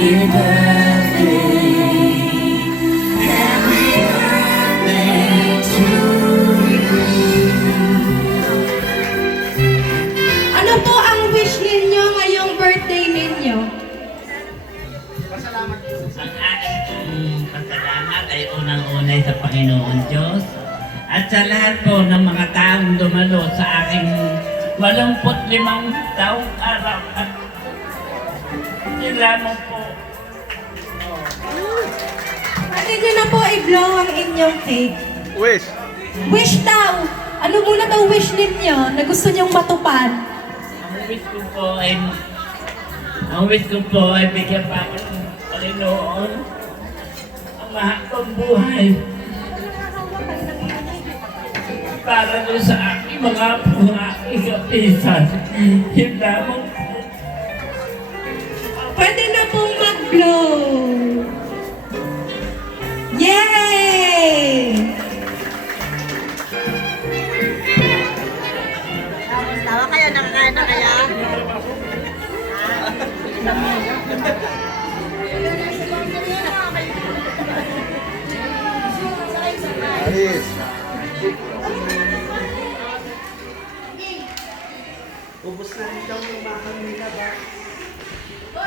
Ano po ang wish ninyo ngayong birthday ninyo? Ang aking pasalamat ay unang-unay sa Panginoon Diyos at sa lahat po ng mga taong dumalo sa aking 85 taong araw at yun lamang po. Pwede nyo na po i-blow ang inyong cake. Wish. Wish daw! Ano muna daw wish ninyo na gusto nyong matupad? Ang wish ko po ay bigyan pa ako ng Panginoon ang mahabang buhay para doon sa aking mga kapisan. Yun lamang po. Pwede na pong mag-blow. Yay! Tawa kayo, nakakain na kaya? Alis. Ubus na rin daw yung bakal nila ba?